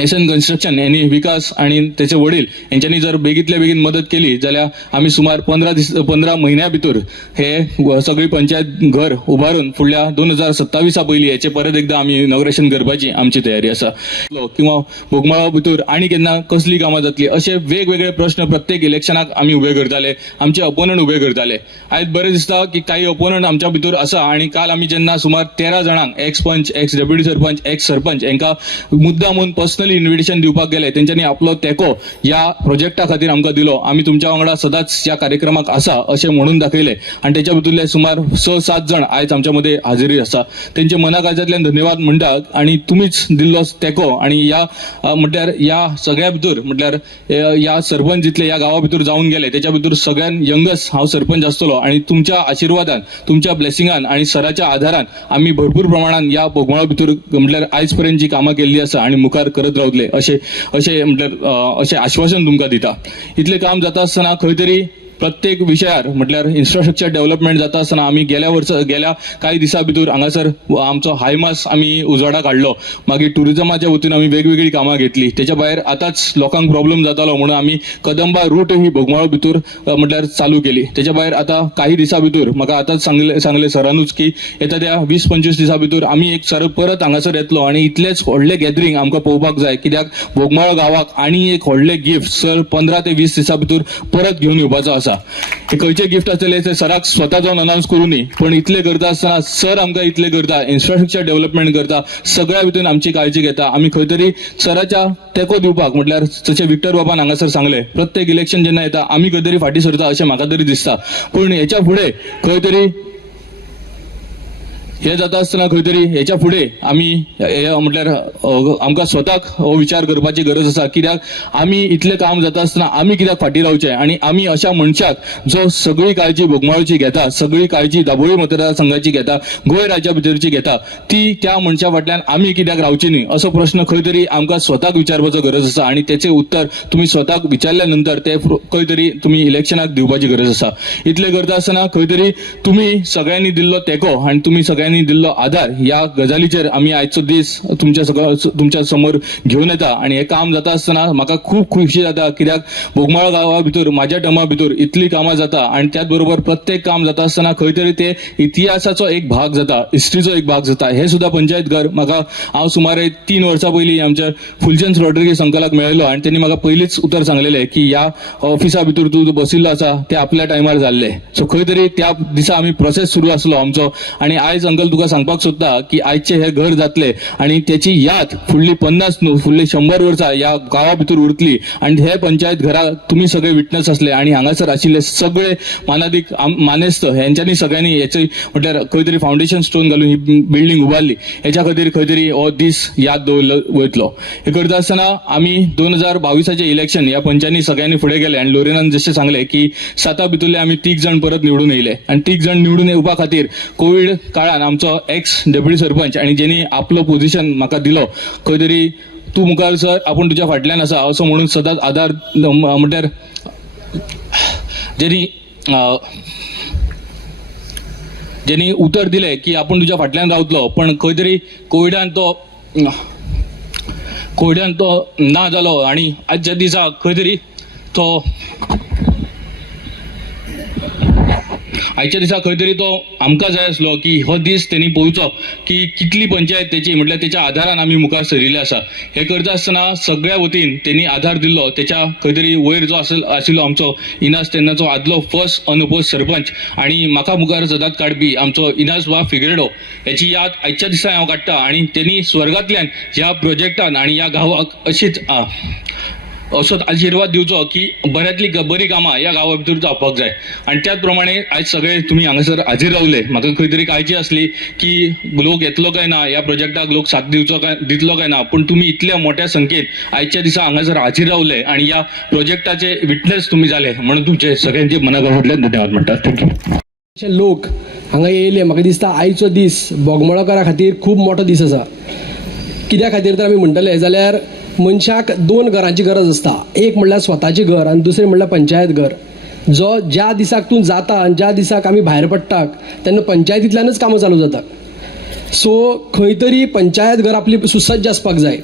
एसन कन्स्ट्रक्शन यांनी विकास आणि त्याचे वडील यांच्यानी जर बेगीतल्या बेगीन मदत केली जाल्यार आम्ही सुमार 15 महिन्या भितर हे सगळी पंचायत घर उभारून फुडल्या 2027 पयलीं याचे परत एकदा आम्ही इनॉग्रेशन करपाची आमची तयारी आसा. किंवा बोगमाळो भितर आणि केन्ना कसली कामां जातली असे वेगवेगळे प्रश्न प्रत्येक इलेक्शनाक आम्ही उभे करताले, आमचे अपोनंट उभे करताले. आयज बरें दिसता की काही अपोनंट आमच्या भितर आसा आणि काल आम्ही जेन्ना सुमार 13 जाणांक ex panch, ex deputy sarpanch, ex sarpanch यांका मुद्दामून पर्सनली इन्व्हिटेशन दिवपाक गेले, त्यांच्यानी आपलो तेको या प्रोजेक्टा खातीर आमकां दिलो. आम्ही तुमच्या वांगडा सदांच या कार्यक्रमाक आसा अशें म्हणून दाखयले आणि त्याच्या भितरले सुमार 6-7 जण आयज आमच्या मध्ये हाजिरी आसा. त्यांचे मनाकाळजांतल्यान धन्यवाद म्हणटा आणि तुम्हीच दिल्लो तेको आणि या म्हटल्यार या सगळ्या भितर म्हटल्यार या सरपंच जितले या गांवा भितर जाऊन गेले त्याच्या भितर सगळ्यान यंगस्ट हांव सरपंच आसतलो आणि तुमच्या आशिर्वादान, तुमच्या ब्लेसिंगान आणि सराच्या आधारान आम्ही भरपूर प्रमाणात या बोगमाळो भितर म्हटल्यार आयज पर्यंत जी कामां केल्ली आसा आणि मुखार करत रावतले अशें म्हटल्यार अशें आश्वासन तुमकां दिता. इतलें काम जाता आसतना खंय तरी प्रत्येक विषयार म्हटल्यार इन्फ्रास्ट्रक्चर डेव्हलपमेंट जाता आसतना आम्ही गेल्या काही दिसा भितर हांगासर आमचो हायमास आम्ही उजवाडाक हाडलो. मागीर टुरिजमाच्या वतीन आम्ही वेगवेगळी कामां घेतली. त्याच्या भायर आतांच लोकांक प्रॉब्लेम जातालो म्हणून आम्ही कदंबा रूट ही बोगमाळो भितर म्हटल्यार चालू केली. त्याच्या भायर आता काही दिसा भितर म्हाका आतांच सांगले सरानूच की येता त्या 20-25 दिसा भितर आम्ही एक सर परत हांगासर येतलो आणि इतलेच व्हडले गॅदरींग आमकां पळोवपाक जाय, कित्याक बोगमाळो गांवाक आनी एक व्हडले गिफ्ट सर 15 ते 20 दिसा भितर परत घेवन येवपाचो आसा. आसा. हे खंयचे गिफ्ट आसतले ते सराक स्वता जावन अनावन्स करूं न्ही, पण इतले करता आसतना सर आमकां इतले करता, इन्फ्रास्ट्रक्चर डेव्हलपमेंट करता, सगळ्या भितून आमची काळजी घेता. आमी खंय तरी सराच्या तेंको दिवपाक म्हटल्यार जशें विक्टर बाबान हांगासर सांगले, प्रत्येक इलेक्शन जेन्ना येता आमी खंय तरी फाटीं सरता अशें म्हाका तरी दिसता. पूण हेच्या फुडें खंय तरी हे जाता आसतना खंय तरी हेच्या फुडें आमी म्हटल्यार आमकां स्वताक हो विचार करपाची गरज आसा. कित्याक आमी इतलें काम जाता आसतना आमी कित्याक फाटीं रावचें, आनी आमी अशा मनशाक जो सगळी काळजी बोगमाळोची घेता, सगळी काळजी दाबोळी मतदारसंघाची घेता, गोंय राज्या भितरची घेता, ती त्या मनशा फाटल्यान आमी कित्याक रावची न्ही असो प्रश्न खंय तरी आमकां स्वताक विचारपाचो गरज आसा. आनी तेचें उत्तर तुमी स्वताक विचारल्या नंतर ते खंय तरी तुमी इलेक्शनाक दिवपाची गरज आसा. इतलें करता आसतना खंय तरी तुमी सगळ्यांनी दिल्लो तेंको आनी तुमी सगळ्यांनी दिल्लो आधार ह्या गजालीचेर आमी आयचो दीस तुमच्या समोर घेवन येता. आनी हें काम जाता आसतना म्हाका खूब खुशी जाता, कित्याक बोगमाळो गांवा भितर म्हाज्या टर्मा भितर इतलीं कामां जाता आनी त्याच बरोबर प्रत्येक काम जाता आसतना खंय तरी ते इतिहासाचो एक भाग जाता, हिस्ट्रीचो एक भाग जाता. हे सुद्दां पंचायत घर म्हाका हांव सुमारे 3 वर्सां पयलीं आमच्या फुलचंद रॉड्रिगीस अंकलाक मेळिल्लो आनी त्यांनी म्हाका पयलींच उतर सांगलेलें की ह्या ऑफिसा भितर तूं बशिल्लो आसा ते आपल्या टायमार जाल्ले. सो खंय तरी त्या दिसा आमी प्रोसेस सुरू आसलो आमचो. आनी आयज अंकल तुका सांगपाक सोदता की आयचे हे घर जातले आनी त्याची याद फुडली 50 न्हू फुडली 100 वर्सां ह्या गांवा भितर उरतली. आनी हे पंचायत घरा तुमी सगळे विटनस आसले आनी हांगासर आशिल्ले सगळे मानादीक मानेस्त हेंच्यांनी सगळ्यांनी हेचे म्हटल्यार खंय तरी फावंडेशन स्टोन घालून ही बिल्डींग उबारली. हेच्या खातीर खंय तरी हो दीस याद दवरलो वयतलो. हे करता आसतना आमी 2022 इलेक्शन ह्या पंचांनी सगळ्यांनी फुडें गेले आनी लोरेनान जशें सांगले की 7 भितरले आमी 3 जाण परत निवडून येयले. आनी 3 जाण निवडून येवपा खातीर कोविड काळान आमचो एक्स डेप्युटी सरपंच आनी जेणी आपलो पोझिशन म्हाका दिलो, खंय तरी तूं मुखार सर आपूण तुज्या फाटल्यान आसा असो म्हणून सदांच आदार म्हटल्यार जेणी उतर दिले की आपूण तुज्या फाटल्यान रावतलो. पण खंय तरी कोविडान तो ना जालो आनी आजच्या दिसा खंय तरी तो आयच्या दिसा खंय तरी तो आमकां जाय आसलो की हो दीस तेणी पळोवचो की कितली पंचायत तेची म्हटल्यार तेच्या आधारान आमी मुखार सरिल्ले आसा. हे करता आसतना सगळ्या वतीन तेणी आधार दिल्लो. तेच्या खंय तरी वयर जो आशिल्लो आमचो इनास तेन्नाचो आदलो फर्स्ट अनपोज सरपंच आनी म्हाका मुखार सदांच काडपी आमचो इनास वा फिगरेडो हेची याद आयच्या दिसा हांव काडटा. आनी तेणी स्वर्गांतल्यान ह्या प्रोजेक्टान आनी ह्या गांवाक अशीच असोच आशिर्वाद दिवचो की बऱ्यांतली बरी कामां ह्या गांवा भितर जावपाक जाय. आनी त्याच प्रमाणे आयज सगळे तुमी हांगासर हाजीर रावले. म्हाका खंय तरी काळजी आसली की लोक येतलो काय ना, ह्या प्रोजेक्टाक लोक साथ दितलो काय ना, पूण तुमी इतल्या मोठ्या संख्येन आयच्या दिसा हांगासर हाजीर रावले आनी ह्या प्रोजेक्टाचे विटनेस तुमी जाले म्हणून तुमचे सगळ्यांचे मनाकडल्यान धन्यवाद म्हणटात. थँक्यू. लोक हांगा येयले म्हाका दिसता आयचो दीस बोगमाळोकारा खातीर खूब मोठो दीस आसा. कित्या खातीर तर आमी म्हणटले जाल्यार मनशाक 2 घरांची गरज आसता. एक म्हणल्यार स्वताचें घर आनी दुसरें म्हणल्यार पंचायत घर. जो ज्या दिसाक तूं जाता आनी ज्या दिसाक आमी भायर पडटाक तेन्ना पंचायतींतल्यानच कामां चालू जाता. सो खंय तरी पंचायत घर आपली सुसज्ज आसपाक जाय.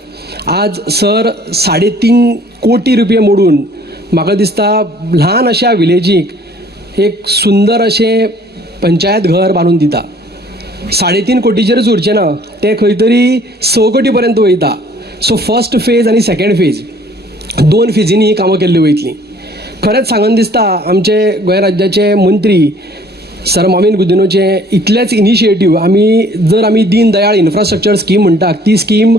आज सर 3.5 कोटी रुपये मोडून म्हाका दिसता ल्हान अशा विलेजीक एक सुंदर अशें पंचायत घर बांदून दिता. 3.5 कोटीचेरच उरचें ना, ते खंय तरी 6 कोटी पर्यंत वयता. सो फर्स्ट फेज आनी सेकंड फेज 2 फेजींनी ही कामां केल्ली वयतलीं. खरेंच सांगन दिसता आमचे गोंय राज्याचे मंत्री सर मॉविन गुदिन्होचे इतलेच इनिशिएटीव जर आमी दीन दयाळ इन्फ्रास्ट्रक्चर स्कीम म्हणटात ती स्कीम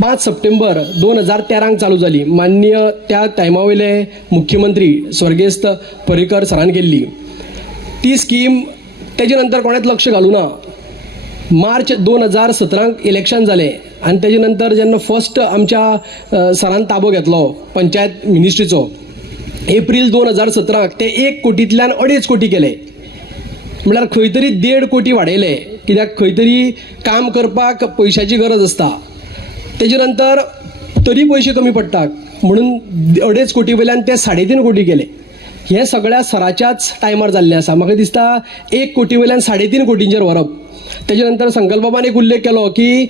5 सप्टेंबर 2013 चालू जाली. माननीय त्या टायमा वयले मुख्यमंत्री स्वर्गेस्त पर्रीकर सरान केल्ली ती स्कीम. तेजे नंतर कोणेच लक्ष घालूं ना. मार्च 2017 इलेक्शन जालें आनी तेजे नंतर जेन्ना फर्स्ट आमच्या सरान ताबो घेतलो पंचायत मिनिस्ट्रीचो एप्रील 2017 ते 1 कोटींतल्यान 2.5 कोटी केले. म्हळ्यार खंय तरी 1.5 कोटी वाडयले. कित्याक खंय तरी काम करपाक पयशांची गरज आसता. तेजे नंतर तरी पयशे कमी पडटात म्हणून 2.5 कोटी वयल्यान ते 3.5 कोटी केले. हे सगळ्या सराच्याच टायमार जाल्लें आसा. म्हाका दिसता 1 कोटी वयल्यान 3.5 कोटींचेर व्हरप. तेजे नंतर संकल्प बाबान एक उल्लेख केलो की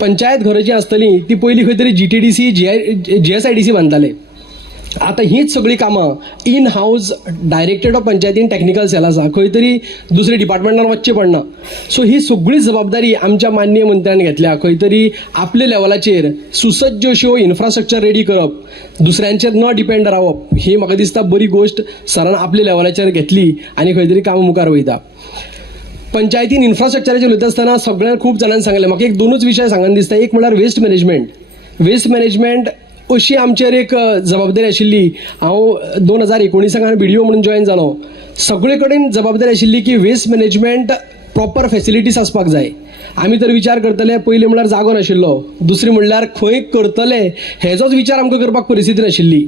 पंचायत घरां जी आसतलीं ती पयलीं खंय तरी GTDC GSIDC बांदताले. आतां हीच सगळीं कामां इन हावज डायरेक्टरेट ऑफ पंचायतीन टॅक्निकल सेल आसा, खंय तरी दुसऱ्या डिपार्टमेंटान वचचें पडना. सो ही सगळी जबाबदारी आमच्या माननीय मंत्र्यान घेतल्या. खंय तरी आपल्या लेवलाचेर सुसज्ज अश्यो इन्फ्रास्ट्रक्चर रेडी करप, दुसऱ्यांचेर न डिपेंड रावप, ही म्हाका दिसता बरी गोश्ट सरान आपल्या लेवलाचेर घेतली आनी खंय तरी कामां मुखार वयता. पंचायतीन इन्फ्रास्ट्रक्चराचेर उलयता आसतना सगळ्यांक खूब जाणांनी सांगलें, म्हाका एक दोनूच विशय सांगन दिसता. एक म्हळ्यार वेस्ट मॅनेजमेंट अशी आमचेर एक जबाबदारी आशिल्ली. हांव 2019 BDO म्हणून जॉयन जालो. सगळे कडेन जबाबदारी आशिल्ली की वेस्ट मॅनेजमेंट प्रॉपर फॅसिलिटीज आसपाक जाय. आमी तर विचार करतले, पयलीं म्हणल्यार जागो नाशिल्लो, दुसरी म्हणल्यार खंय करतले हेजोच विचार आमकां करपाक परिस्थिती नाशिल्ली.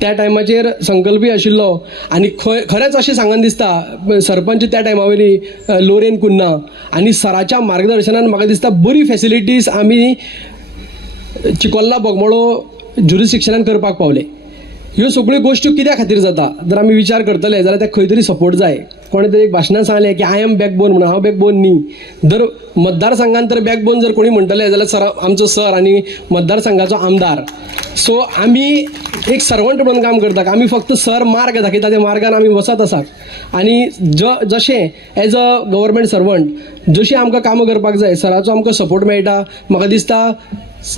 त्या टायमाचेर संकल्पय आशिल्लो आनी खरेंच अशें सांगन दिसता सरपंच त्या टायमा वयली लोरेन कुन्ना आनी सराच्या मार्गदर्शनान म्हाका दिसता बरी फॅसिलिटीज आमी चिकोल्ला बोगमाळो ज्युरिस्डिक्शनान करपाक पावले. ह्यो सगळ्यो गोश्टी कित्या खातीर जाता जर आमी विचार करतले जाल्यार त्या खंय तरी सपोर्ट जाय. कोणे तरी एक भाशणान सांगलें की आय एम बॅकबोन म्हणून. हांव बॅकबोन न्ही. दर मतदारसंघान तर बॅकबोन जर कोणी म्हणटले जाल्यार आमचो सर आनी मतदारसंघाचो आमदार. सो आमी एक सर्वंट म्हणून काम करतात. आमी फक्त सर मार्ग दाखयता, त्या मार्गान आमी वचत आसात आनी जशें एज अ गव्हर्मेंट सर्वंट जशी आमकां कामां करपाक जाय, सराचो आमकां सपोर्ट मेळटा. म्हाका दिसता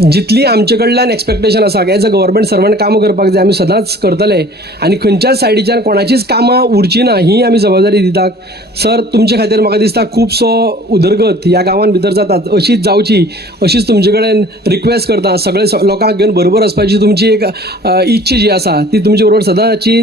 जितली आमचे कडल्यान एक्सपेक्टेशन आसा एज अ गव्हर्मेंट सर्वंट कामां करपाक जाय आमी सदांच करतले आनी खंयच्याच सायडीच्यान कोणाचीच कामां उरची ना ही आमी जबाबदारी दितात. सर तुमचे खातीर म्हाका दिसता खुबसो उदरगत ह्या गांवांत भितर जातात, अशीच जावची अशीच तुमचे कडेन रिक्वेस्ट करता. सगळे लोकांक घेवन बरोबर वचपाची तुमची एक इच्छा जी आसा ती तुमचे बरोबर सदांची